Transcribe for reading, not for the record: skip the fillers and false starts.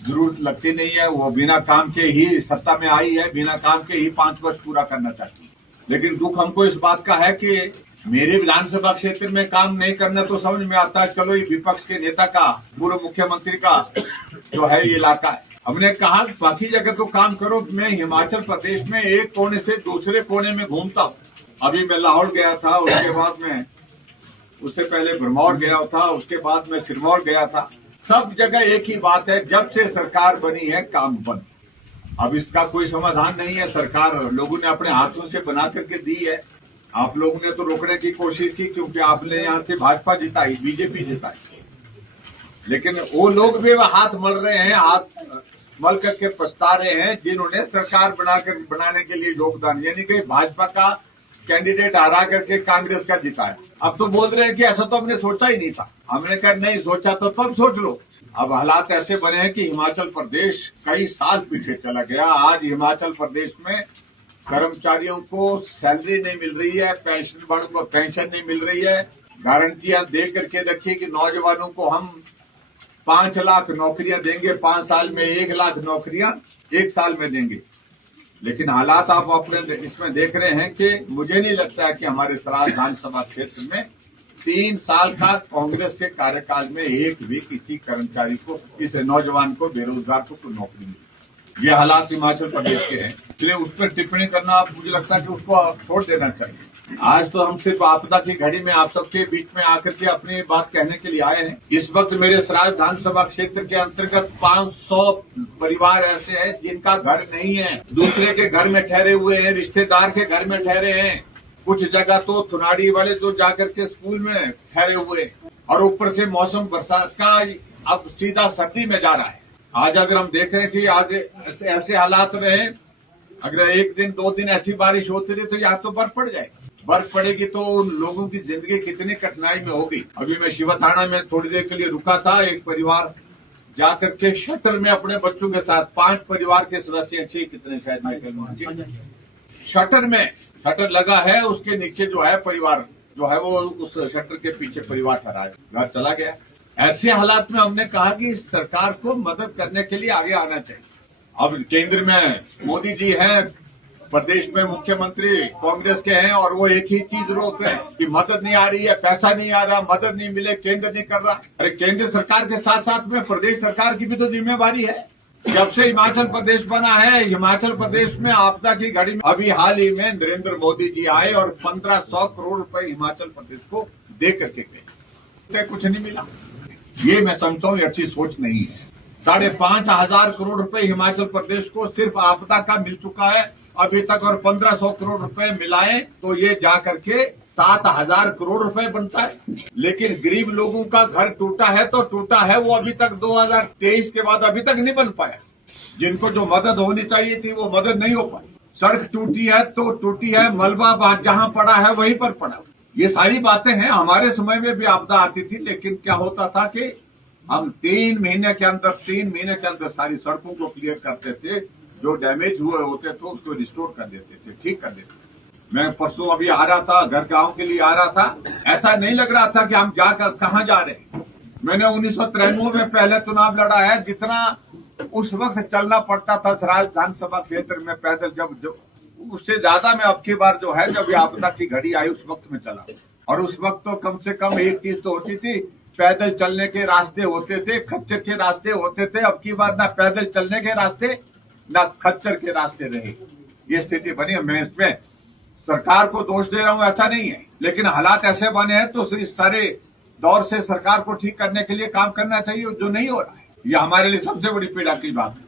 जरूरत लगती नहीं है। वो बिना काम के ही सत्ता में आई है, बिना काम के ही 5 वर्ष पूरा करना चाहती है। लेकिन दुख हमको इस बात का है कि मेरे विधानसभा क्षेत्र में काम नहीं करना तो समझ में आता है, चलो ये विपक्ष के नेता का, पूर्व मुख्यमंत्री का जो है ये इलाका है। हमने कहा बाकी जगह तो काम करो, मैं हिमाचल प्रदेश में एक कोने से दूसरे कोने में घूमता हूँ। अभी मैं लाहौर गया था, उसके बाद में उससे पहले भरमौर गया था, उसके बाद में सिरमौर गया था। सब जगह एक ही बात है, जब से सरकार बनी है काम बंद। अब इसका कोई समाधान नहीं है। सरकार लोगों ने अपने हाथों से बना करके दी है। आप लोगों ने तो रोकने की कोशिश की, क्योंकि आपने यहाँ से भाजपा जिताई, बीजेपी जिताई, लेकिन वो लोग भी हाथ मल रहे हैं, हाथ मल करके पछता रहे हैं जिन्होंने सरकार बनाने के लिए योगदान, यानी कि भाजपा का कैंडिडेट हरा करके कांग्रेस का जिताया। अब तो बोल रहे हैं कि ऐसा तो हमने सोचा ही नहीं था। हमने कहा नहीं सोचा तो तब सोच लो। अब हालात ऐसे बने हैं कि हिमाचल प्रदेश कई साल पीछे चला गया। आज हिमाचल प्रदेश में कर्मचारियों को सैलरी नहीं मिल रही है, पेंशन नहीं मिल रही है। गारंटियां दे करके रखिए कि नौजवानों को हम 5 लाख नौकरियां देंगे, 5 साल में 1 लाख नौकरियां 1 साल में देंगे। लेकिन हालात आप अपने इसमें देख रहे हैं कि मुझे नहीं लगता है कि हमारे सराज विधानसभा क्षेत्र में 3 साल का कांग्रेस के कार्यकाल में एक भी किसी कर्मचारी को, किसी नौजवान को, बेरोजगार को कोई नौकरी मिली। ये हालात हिमाचल प्रदेश के हैं, इसलिए उस पर टिप्पणी करना मुझे लगता है कि उसको छोड़ देना चाहिए। आज तो हम सिर्फ आपदा की घड़ी में आप सबके बीच में आकर के अपनी बात कहने के लिए आए हैं। इस वक्त मेरे सराज विधानसभा क्षेत्र के अंतर्गत 500 परिवार ऐसे हैं जिनका घर नहीं है, दूसरे के घर में ठहरे हुए हैं, रिश्तेदार के घर में ठहरे हैं। कुछ जगह तो थुनाड़ी वाले तो जाकर के स्कूल में ठहरे हुए, और ऊपर से मौसम बरसात का अब सीधा सर्दी में जा रहा है। आज अगर हम देख रहे हैं कि आज ऐसे हालात रहे, अगर 1 दिन 2 दिन ऐसी बारिश होती रही तो यहाँ तो बर्फ पड़ जाएगी। बर्फ पड़ेगी तो उन लोगों की जिंदगी कितनी कठिनाई में होगी। अभी मैं शिवाथाना में थोड़ी देर के लिए रुका था। एक परिवार जाकर के शटर में अपने बच्चों के साथ, 5 परिवार के सदस्य, 6 कितने शायद शटर में, शटर लगा है, उसके नीचे जो है परिवार जो है वो उस शटर के पीछे परिवार ठहरा है, घर चला गया। ऐसे हालात में हमने कहा कि सरकार को मदद करने के लिए आगे आना चाहिए। अब केंद्र में मोदी जी हैं, प्रदेश में मुख्यमंत्री कांग्रेस के हैं, और वो एक ही चीज रोकते हैं कि मदद नहीं आ रही है, पैसा नहीं आ रहा, मदद नहीं मिले, केंद्र नहीं कर रहा। अरे केंद्र सरकार के साथ साथ में प्रदेश सरकार की भी तो जिम्मेवारी है। जब से हिमाचल प्रदेश बना है, हिमाचल प्रदेश में आपदा की घड़ी में अभी हाल ही में नरेंद्र मोदी जी आए और 1500 करोड़ रुपए हिमाचल प्रदेश को दे करके गए, कुछ नहीं मिला। ये मैं समझता हूँ अच्छी सोच नहीं है। 5,500 करोड़ रुपए हिमाचल प्रदेश को सिर्फ आपदा का मिल चुका है अभी तक, और 1500 करोड़ रुपए मिलाए तो ये जा करके 7,000 करोड़ रुपए बनता है। लेकिन गरीब लोगों का घर टूटा है तो टूटा है, वो अभी तक 2023 के बाद अभी तक नहीं बन पाया। जिनको जो मदद होनी चाहिए थी वो मदद नहीं हो पाई। सड़क टूटी है तो टूटी है, मलबा जहां पड़ा है वहीं पर पड़ा। ये सारी बातें हैं। हमारे समय में भी आपदा आती थी, लेकिन क्या होता था कि हम 3 महीने के अंदर सारी सड़कों को क्लियर करते थे, जो डैमेज हुए होते थे उसको रिस्टोर कर देते थे, ठीक कर देते थे। मैं परसों अभी आ रहा था, घर गांव के लिए आ रहा था, ऐसा नहीं लग रहा था कि हम जाकर कहाँ जा रहे हैं। मैंने 1993 में पहले चुनाव लड़ा है, जितना उस वक्त चलना पड़ता था सराज विधानसभा क्षेत्र में पैदल, जब उससे ज्यादा मैं अब की बार जो है, जब आपदा की घड़ी आई उस वक्त में चला। और उस वक्त तो कम से कम एक चीज तो होती थी, पैदल चलने के रास्ते होते थे, खच्चर के रास्ते होते थे। अब की बार ना पैदल चलने के रास्ते ना खच्चर के रास्ते रहे। ये स्थिति बनी। मैं इसमें सरकार को दोष दे रहा हूं ऐसा नहीं है, लेकिन हालात ऐसे बने हैं तो इस सारे दौर से सरकार को ठीक करने के लिए काम करना चाहिए, जो नहीं हो रहा है। ये हमारे लिए सबसे बड़ी पीड़ा की बात है।